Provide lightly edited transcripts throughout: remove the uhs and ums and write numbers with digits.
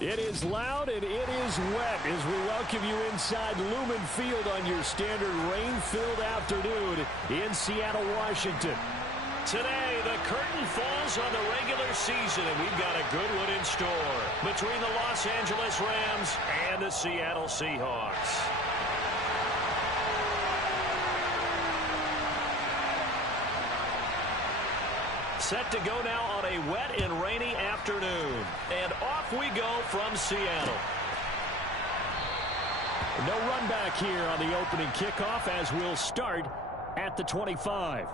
It is loud and it is wet as we welcome you inside Lumen Field on your standard rain-filled afternoon in Seattle, Washington. Today, the curtain falls on the regular season, and we've got a good one in store between the Los Angeles Rams and the Seattle Seahawks. Set to go now on a wet and rainy afternoon. And off we go from Seattle. No run back here on the opening kickoff as we'll start at the 25.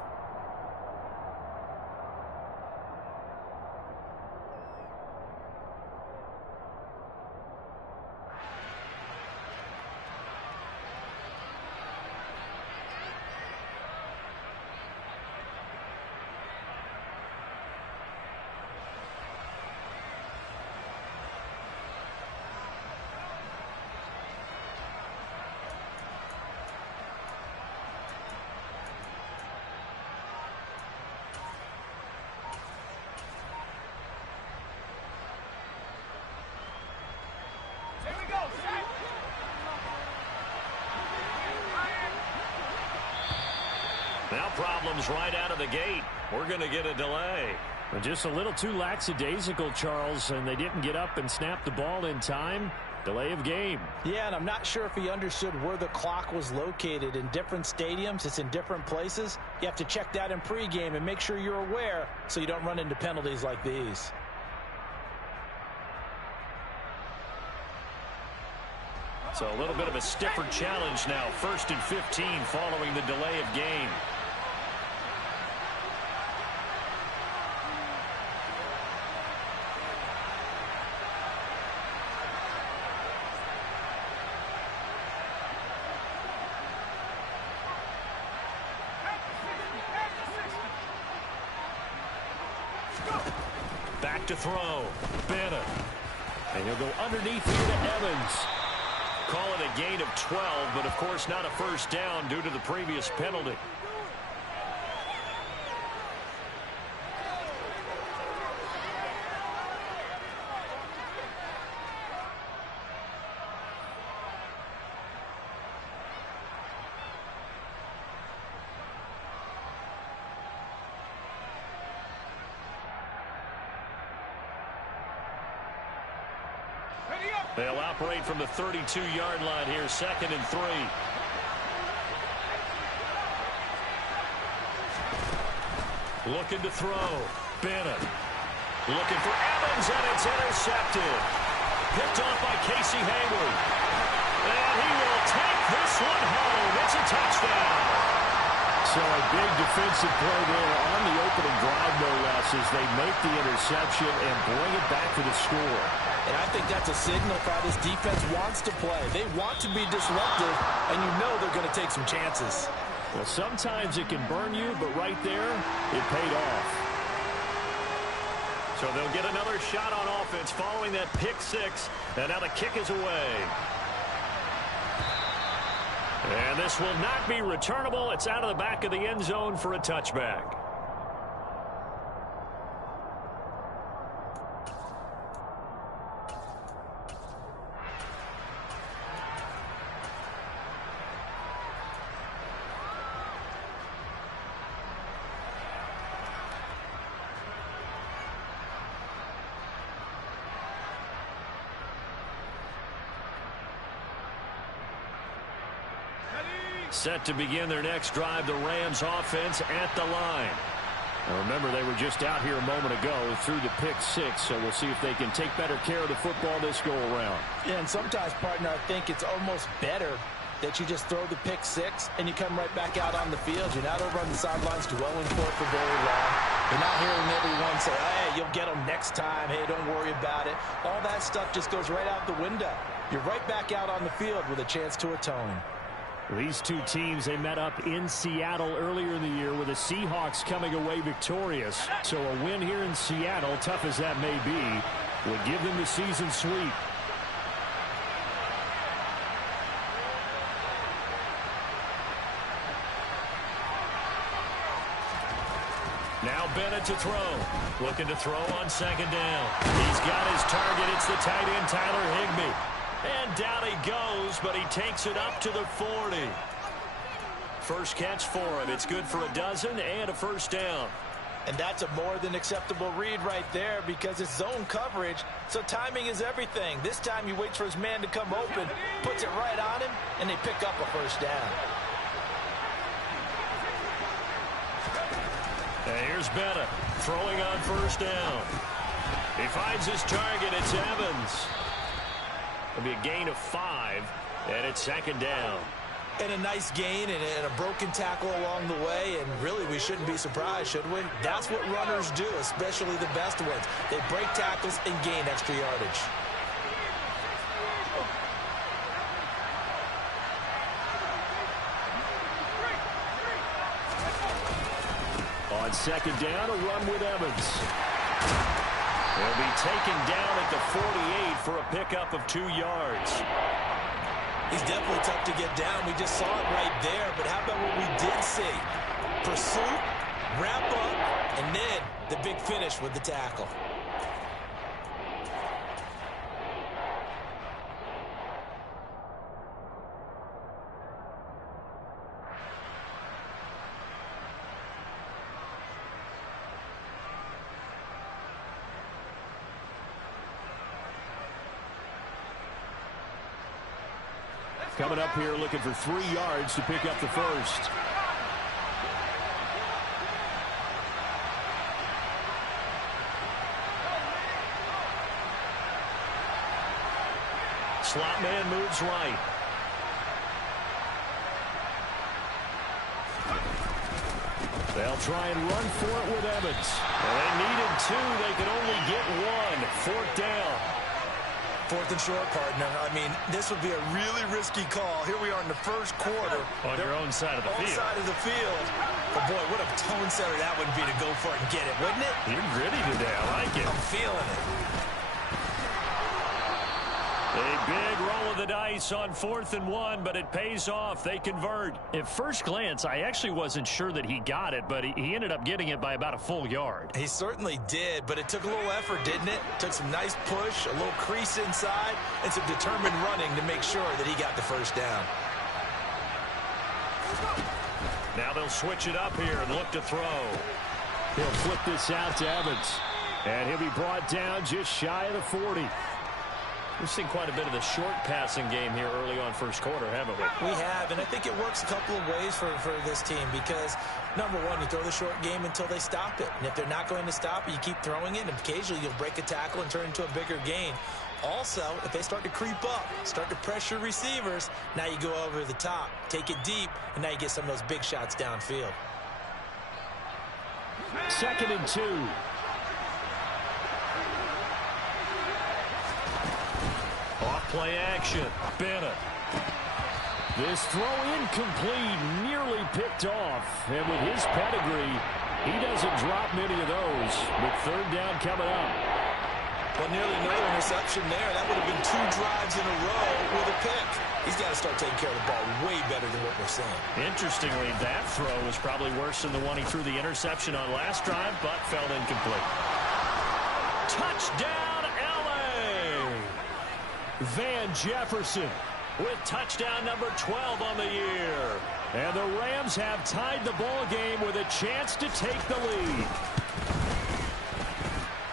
Now problems right out of the gate. We're going to get a delay. Just a little too lackadaisical, Charles, and they didn't get up and snap the ball in time. Delay of game. Yeah, and I'm not sure if he understood where the clock was located. In different stadiums, it's in different places. You have to check that in pregame and make sure you're aware so you don't run into penalties like these. So a little bit of a stiffer challenge now. 1st and 15 following the delay of game. Back to throw. Bennett. And he'll go underneath here to Evans. Call it a gain of 12, but of course not a first down due to the previous penalty. They'll operate from the 32-yard line here, 2nd and 3. Looking to throw. Bennett. Looking for Evans, and it's intercepted. Picked off by Casey Hayward. And he will take this one home. It's a touchdown. So a big defensive play there on the opening drive, no less, as they make the interception and bring it back to the score. And I think that's a signal for how this defense wants to play. They want to be disruptive, and you know they're going to take some chances. Well, sometimes it can burn you, but right there, it paid off. So they'll get another shot on offense following that pick six, and now the kick is away. And this will not be returnable. It's out of the back of the end zone for a touchback. Set to begin their next drive, the Rams offense at the line. Now remember, they were just out here a moment ago through the pick six, so we'll see if they can take better care of the football this go-around. Yeah, and sometimes, partner, I think it's almost better that you just throw the pick six and you come right back out on the field. You're not over on the sidelines dwelling for it for very long. You're not hearing everyone say, hey, you'll get them next time. Hey, don't worry about it. All that stuff just goes right out the window. You're right back out on the field with a chance to atone. These two teams, they met up in Seattle earlier in the year with the Seahawks coming away victorious. So a win here in Seattle, tough as that may be, would give them the season sweep. Now Bennett to throw. Looking to throw on second down. He's got his target. It's the tight end, Tyler Higbee. And down he goes, but he takes it up to the 40. First catch for him. It's good for a dozen and a first down. And that's a more than acceptable read right there because it's zone coverage, so timing is everything. This time he waits for his man to come open, puts it right on him, and they pick up a first down. And here's Bennett throwing on first down. He finds his target. It's Evans. It'll be a gain of 5, and it's second down. And a nice gain and a broken tackle along the way, and really we shouldn't be surprised, should we? That's what runners do, especially the best ones. They break tackles and gain extra yardage. On second down, a run with Evans. He'll be taken down at the 48 for a pickup of 2 yards. He's definitely tough to get down. We just saw it right there. But how about what we did see? Pursuit, wrap up, and then the big finish with the tackle. Coming up here looking for 3 yards to pick up the first. Slot man moves right. They'll try and run for it with Evans. Well, they needed 2. They could only get 1. Fourth down. Fourth and short, partner. I mean, this would be a really risky call. Here we are in the first quarter. On your own side of the field. Side of the field. But, boy, what a tone setter that would be to go for it and get it, wouldn't it? You're gritty today. I like it. I'm feeling it. A big roll of the dice on 4th and 1, but it pays off. They convert. At first glance, I actually wasn't sure that he got it, but he ended up getting it by about a full yard. He certainly did, but it took a little effort, didn't it? Took some nice push, a little crease inside, and some determined running to make sure that he got the first down. Now they'll switch it up here and look to throw. He'll flip this out to Evans, and he'll be brought down just shy of the 40. We've seen quite a bit of the short passing game here early on first quarter, haven't we? We have, and I think it works a couple of ways for this team because, number one, you throw the short game until they stop it. And if they're not going to stop it, you keep throwing it, and occasionally you'll break a tackle and turn it into a bigger gain. Also, if they start to creep up, start to pressure receivers, now you go over the top, take it deep, and now you get some of those big shots downfield. 2nd and 2. Off-play action. Bennett. This throw incomplete, nearly picked off. And with his pedigree, he doesn't drop many of those. With 3rd down coming up. Well, nearly another interception there. That would have been 2 drives in a row with a pick. He's got to start taking care of the ball way better than what we're seeing. Interestingly, that throw was probably worse than the one he threw the interception on last drive, but fell incomplete. Touchdown, L.A. Van Jefferson with touchdown number 12 on the year. And the Rams have tied the ball game with a chance to take the lead.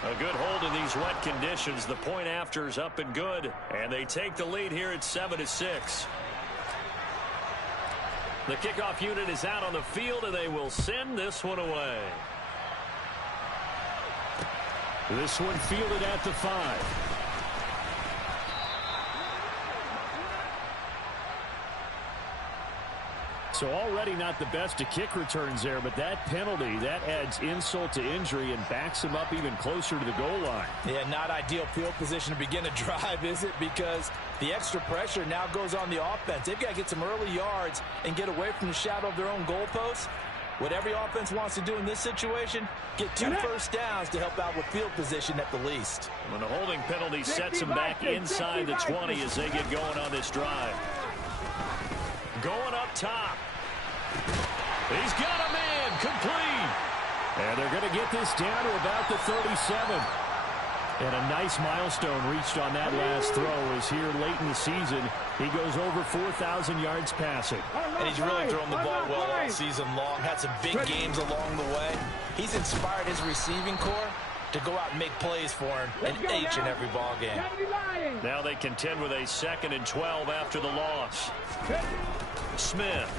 A good hold in these wet conditions. The point after is up and good. And they take the lead here at 7-6. The kickoff unit is out on the field, and they will send this one away. This one fielded at the 5. So already not the best of kick returns there, but that penalty, that adds insult to injury and backs him up even closer to the goal line. Yeah, not ideal field position to begin a drive, is it? Because the extra pressure now goes on the offense. They've got to get some early yards and get away from the shadow of their own goalposts. What every offense wants to do in this situation, get 2 first downs to help out with field position at the least. When the holding penalty sets them back inside the 20 as they get going on this drive. Going up top. He's got a man complete. And they're going to get this down to about the 37. And a nice milestone reached on that last throw as here late in the season, he goes over 4,000 yards passing. And he's really thrown the ball well all season long. Had some big games along the way. He's inspired his receiving corps to go out and make plays for him in each and every ball game. Now they contend with a 2nd and 12 after the loss. Smith.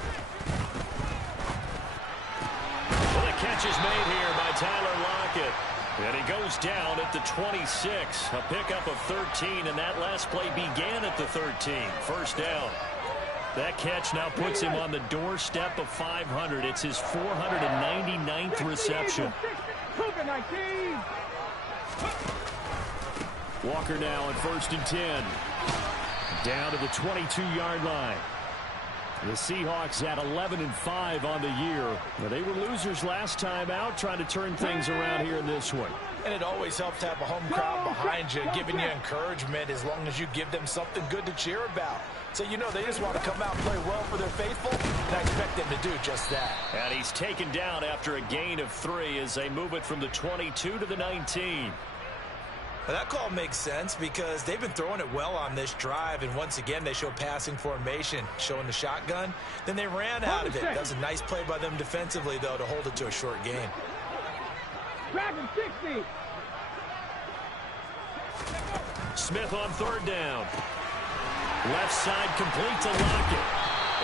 Well, the catch is made here by Tyler Lockett. And he goes down at the 26. A pickup of 13, and that last play began at the 13. First down. That catch now puts him on the doorstep of 500. It's his 499th reception. Walker now on 1st and 10. Down to the 22-yard line. The Seahawks at 11-5 on the year. They were losers last time out, trying to turn things around here in this one. And it always helps to have a home crowd behind you, giving you encouragement as long as you give them something good to cheer about. So, you know, they just want to come out and play well for their faithful, and I expect them to do just that. And he's taken down after a gain of 3 as they move it from the 22 to the 19. Now, that call makes sense because they've been throwing it well on this drive, and once again they show passing formation, showing the shotgun. Then they ran out of it. That was a nice play by them defensively, though, to hold it to a short gain. Smith on 3rd down. Left side complete to Lockett.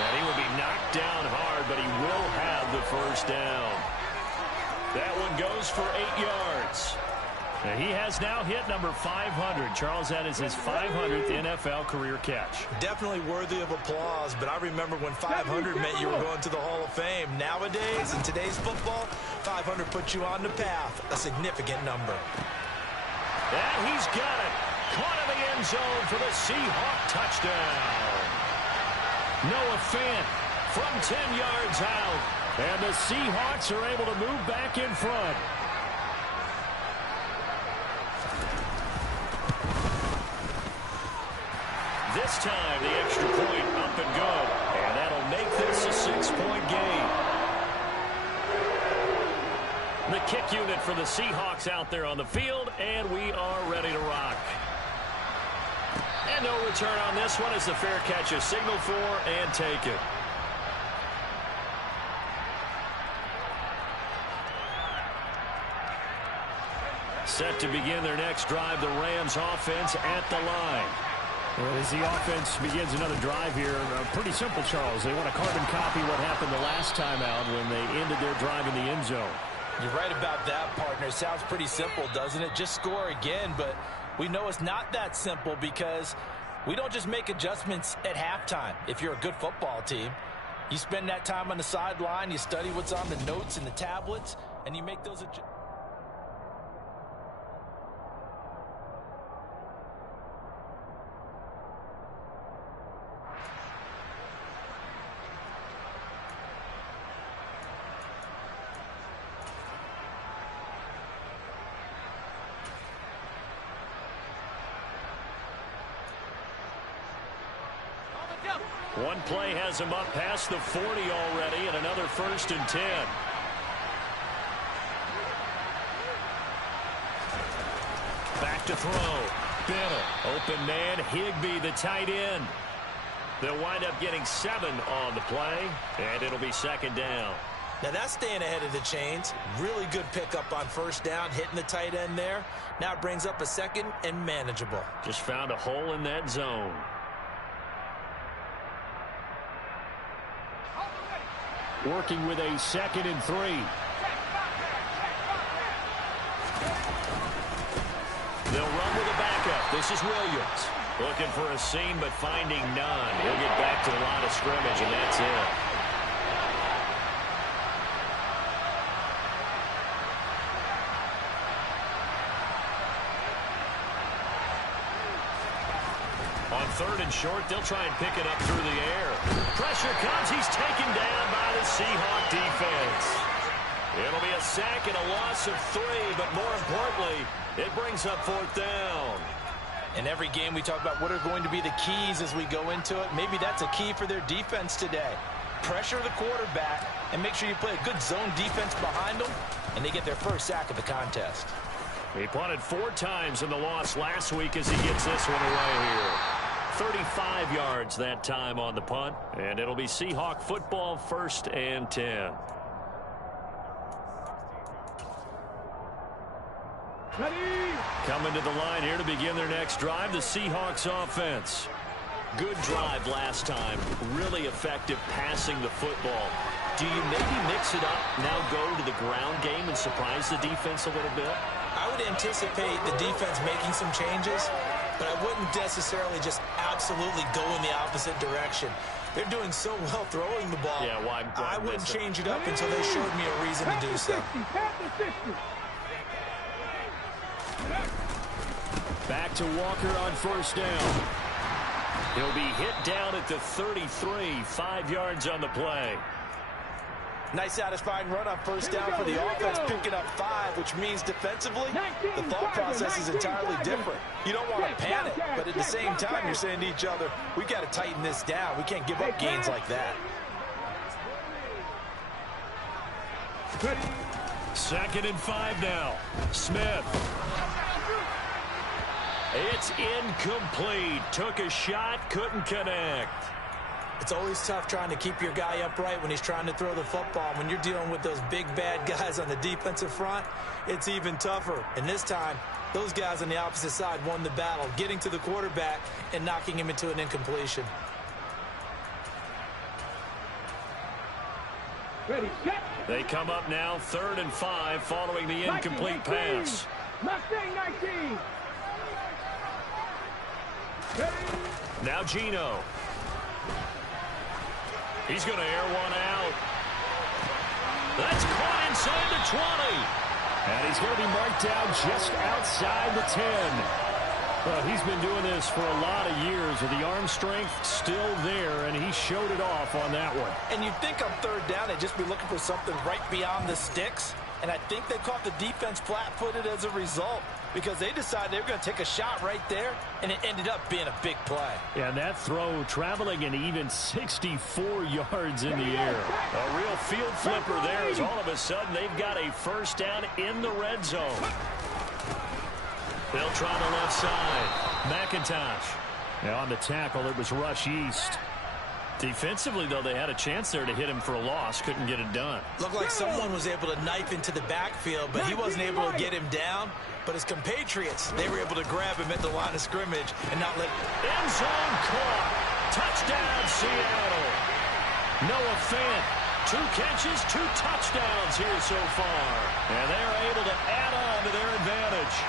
And he will be knocked down hard, but he will have the first down. That one goes for 8 yards. And he has now hit number 500. Charles, that is his 500th NFL career catch. Definitely worthy of applause, but I remember when 500 meant you were going to the Hall of Fame. Nowadays, in today's football, 500 puts you on the path, a significant number. And he's got it. Caught in the end zone for the Seahawk touchdown. Noah Fant from 10 yards out. And the Seahawks are able to move back in front. This time, the extra point up and good. And that'll make this a 6-point game. The kick unit for the Seahawks out there on the field, and we are ready to rock. And no return on this one as the fair catch is signaled for and taken. Set to begin their next drive, the Rams offense at the line. Well, as the offense begins another drive here, pretty simple, Charles. They want to carbon copy what happened the last time out when they ended their drive in the end zone. You're right about that, partner. It sounds pretty simple, doesn't it? Just score again, but we know it's not that simple because we don't just make adjustments at halftime. If you're a good football team, you spend that time on the sideline, you study what's on the notes and the tablets, and you make those adjustments. One play has him up past the 40 already, and another 1st and 10. Back to throw. Bennett. Open man, Higbee, the tight end. They'll wind up getting 7 on the play, and it'll be 2nd down. Now that's staying ahead of the chains. Really good pickup on 1st down, hitting the tight end there. Now it brings up a 2nd and manageable. Just found a hole in that zone. Working with a 2nd and 3. They'll run with a backup. This is Williams. Looking for a seam, but finding none. He'll get back to the line of scrimmage, and that's it. On 3rd and short, they'll try and pick it up through the air. Pressure comes. He's taken down by the Seahawk defense. It'll be a sack and a loss of 3, but more importantly, it brings up 4th down. In every game, we talk about what are going to be the keys as we go into it. Maybe that's a key for their defense today. Pressure the quarterback and make sure you play a good zone defense behind them. and they get their first sack of the contest. He punted 4 times in the loss last week as he gets this one away here. 35 yards that time on the punt, and it'll be Seahawk football, 1st and 10. Coming to the line here to begin their next drive, the Seahawks offense. Good drive last time. Really effective passing the football. Do you maybe mix it up, now go to the ground game and surprise the defense a little bit? I would anticipate the defense making some changes, but I wouldn't necessarily just absolutely go in the opposite direction. They're doing so well throwing the ball. Yeah, why I wouldn't change it up until they showed me a reason to do so. Back to Walker on 1st down. He'll be hit down at the 33, 5 yards on the play. Nice satisfying run on 1st down for the offense, picking up 5, which means defensively, the thought process is entirely different. You don't want to panic, but at the same time, you're saying to each other, we've got to tighten this down. We can't give up gains like that. 2nd and 5 now. Smith. It's incomplete. Took a shot, couldn't connect. It's always tough trying to keep your guy upright when he's trying to throw the football. When you're dealing with those big, bad guys on the defensive front, it's even tougher. And this time, those guys on the opposite side won the battle, getting to the quarterback and knocking him into an incompletion. They come up now, 3rd and 5, following the incomplete pass. Now Gino. He's going to air one out. That's caught inside the 20. And he's going to be marked down just outside the 10. Well, he's been doing this for a lot of years with the arm strength still there, and he showed it off on that one. And you'd think on 3rd down they'd just be looking for something right beyond the sticks. And I think they caught the defense flat-footed as a result because they decided they were going to take a shot right there, and it ended up being a big play. Yeah, and that throw traveling an even 64 yards in the air. A real field flipper there as all of a sudden they've got a 1st down in the red zone. They'll try the left side. McIntosh. Now on the tackle, it was Rush East. Defensively, though, they had a chance there to hit him for a loss. Couldn't get it done. Looked like someone was able to knife into the backfield, but he wasn't able to get him down. But his compatriots, they were able to grab him at the line of scrimmage and not let... End zone caught. Touchdown, Seattle. Noah Fant. 2 catches, 2 touchdowns here so far. And they're able to add on to their advantage.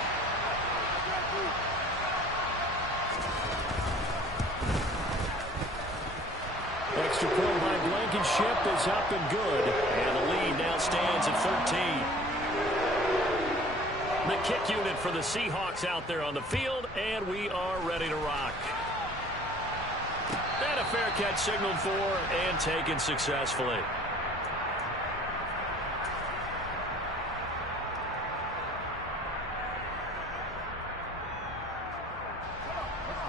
Extra point by Blankenship is up and good. And the lead now stands at 13. The kick unit for the Seahawks out there on the field, and we are ready to rock. And a fair catch signaled for and taken successfully.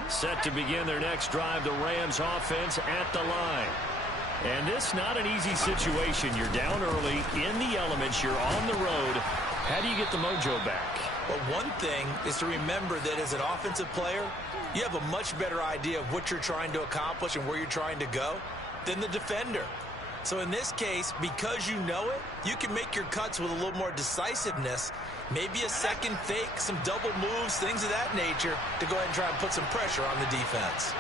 Set to begin their next drive, the Rams offense at the line. And this not an easy situation. You're down early, in the elements, you're on the road. How do you get the mojo back? Well, one thing is to remember that as an offensive player, you have a much better idea of what you're trying to accomplish and where you're trying to go than the defender. So in this case, because you know it, you can make your cuts with a little more decisiveness, maybe a second fake, some double moves, things of that nature, to go ahead and try and put some pressure on the defense.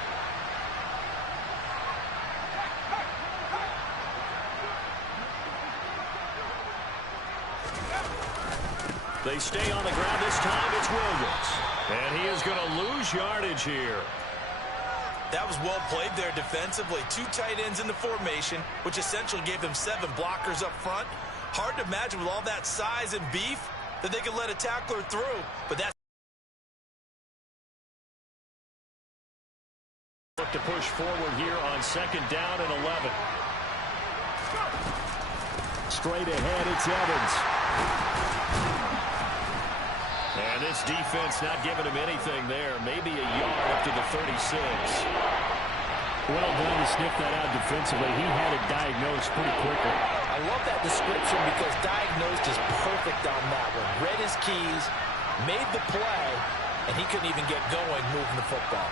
They stay on the ground this time. It's Williams. And he is going to lose yardage here. That was well played there defensively. 2 tight ends in the formation, which essentially gave them 7 blockers up front. Hard to imagine with all that size and beef that they could let a tackler through. But that's look to push forward here on 2nd down and 11. Straight ahead, it's Evans. And this defense not giving him anything there. Maybe a yard up to the 36. Well done to sniff that out defensively. He had it diagnosed pretty quickly. I love that description because diagnosed is perfect on that one. Read his keys, made the play, and he couldn't even get going moving the football.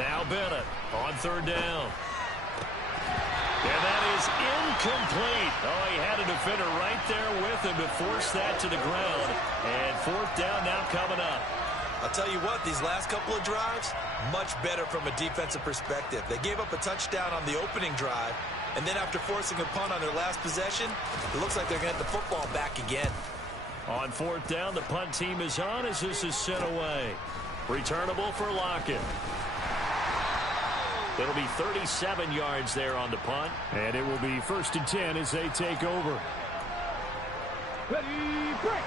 Now Bennett on third down. And that is incomplete. Oh, he had a defender right there with him to force that to the ground. And fourth down now coming up. I'll tell you what, these last couple of drives, much better from a defensive perspective. They gave up a touchdown on the opening drive, and then after forcing a punt on their last possession, it looks like they're going to get the football back again. On fourth down, the punt team is on as this is sent away. Returnable for Lockett. It'll be 37 yards there on the punt. And it will be 1st and 10 as they take over.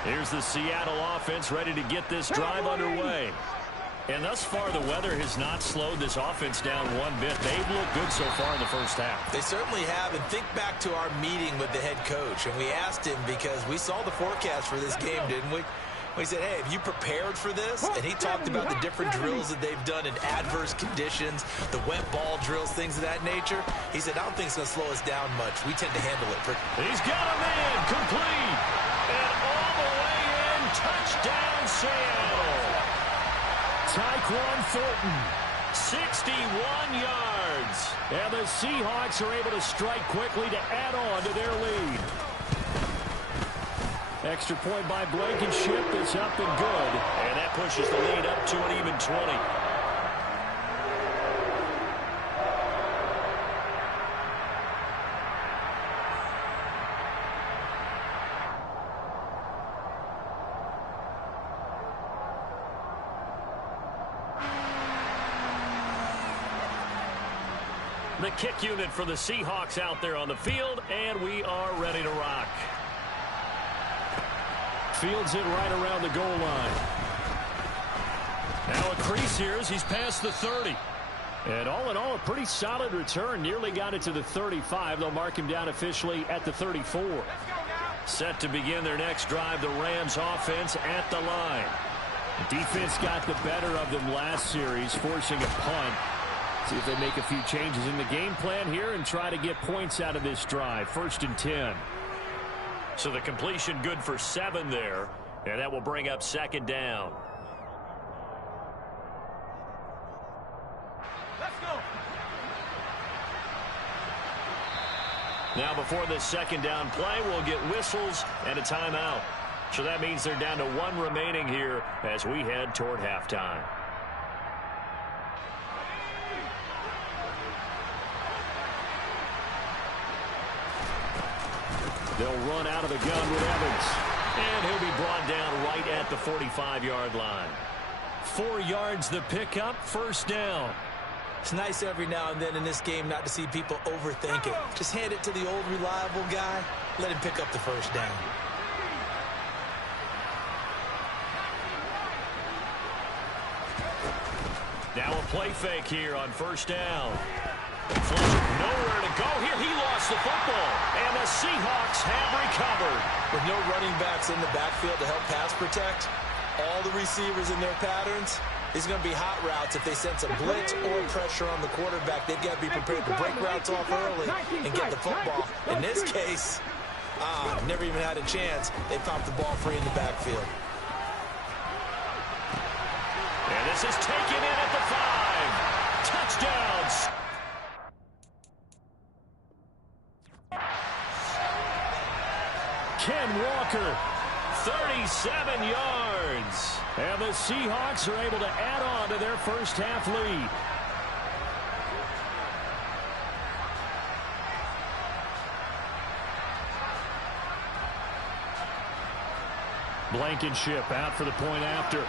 Here's the Seattle offense ready to get this drive underway. And thus far, the weather has not slowed this offense down one bit. They've looked good so far in the first half. They certainly have. And think back to our meeting with the head coach. And we asked him because we saw the forecast for this game, didn't we? We said, hey, have you prepared for this? And he talked about the different drills that they've done in adverse conditions, the wet ball drills, things of that nature. He said, I don't think it's going to slow us down much. We tend to handle it. He's got a man complete. And all the way in, touchdown Seattle. Tyquan Thornton. 61 yards. And the Seahawks are able to strike quickly to add on to their lead. Extra point by Blankenship is up and good. And that pushes the lead up to an even 20. The kick unit for the Seahawks out there on the field, and we are ready to rock. Fields it right around the goal line. Now a crease here as he's past the 30. And all in all, a pretty solid return. Nearly got it to the 35. They'll mark him down officially at the 34. Set to begin their next drive, the Rams offense at the line. Defense got the better of them last series, forcing a punt. See if they make a few changes in the game plan here and try to get points out of this drive. 1st and 10. So the completion good for 7 there, and that will bring up 2nd down. Let's go. Now before this 2nd down play, we'll get whistles and a timeout. So that means they're down to 1 remaining here as we head toward halftime. They'll run out of the gun with Evans. And he'll be brought down right at the 45-yard line. 4 yards the pickup, 1st down. It's nice every now and then in this game not to see people overthink it. Just hand it to the old reliable guy. Let him pick up the 1st down. Now a play fake here on 1st down. Fletcher nowhere to go here. He lost the football. And the Seahawks have recovered. With no running backs in the backfield to help pass protect, all the receivers in their patterns, these are going to be hot routes if they sense a blitz or pressure on the quarterback. They've got to be prepared to break routes off early and get the football. In this case, never even had a chance. They popped the ball free in the backfield. And this is taken in at the 5. Touchdowns. Ken Walker, 37 yards. And the Seahawks are able to add on to their first half lead. Blankenship out for the point after.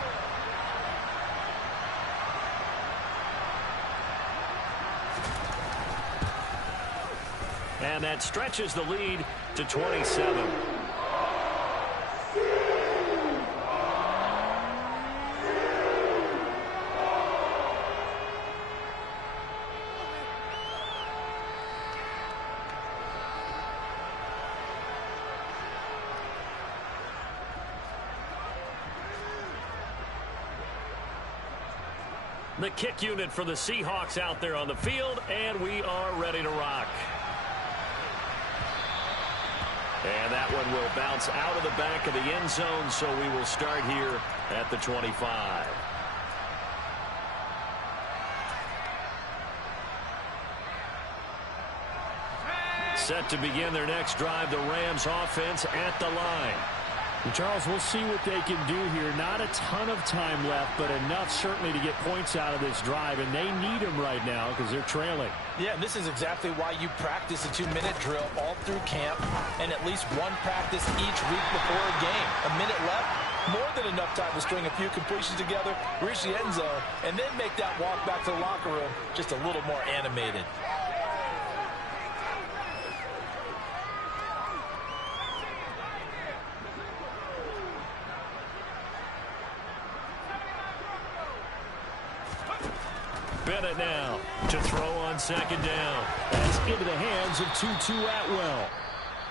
And that stretches the lead to 27. The kick unit for the Seahawks out there on the field, and we are ready to rock. And that one will bounce out of the back of the end zone, so we will start here at the 25. Set to begin their next drive, the Rams offense at the line. Charles, we'll see what they can do here. Not a ton of time left, but enough certainly to get points out of this drive, and they need them right now because they're trailing. Yeah, and this is exactly why you practice a 2-minute drill all through camp and at least one practice each week before a game. A minute left, more than enough time to string a few completions together, reach the end zone, and then make that walk back to the locker room just a little more animated. Bennett now to throw on second down. That's into the hands of Tutu Atwell.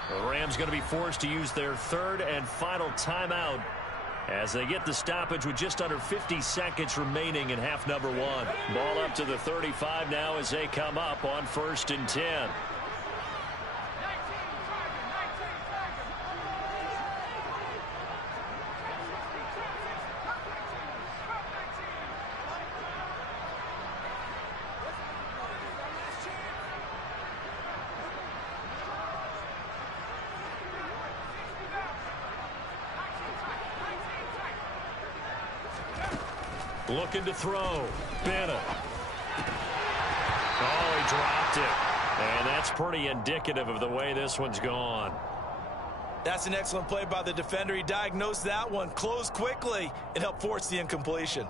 The Rams going to be forced to use their third and final timeout as they get the stoppage with just under 50 seconds remaining in half number one. Ball up to the 35 now as they come up on 1st and 10. Looking to throw. Bennett. Oh, he dropped it. And that's pretty indicative of the way this one's gone. That's an excellent play by the defender. He diagnosed that one, closed quickly, and helped force the incompletion.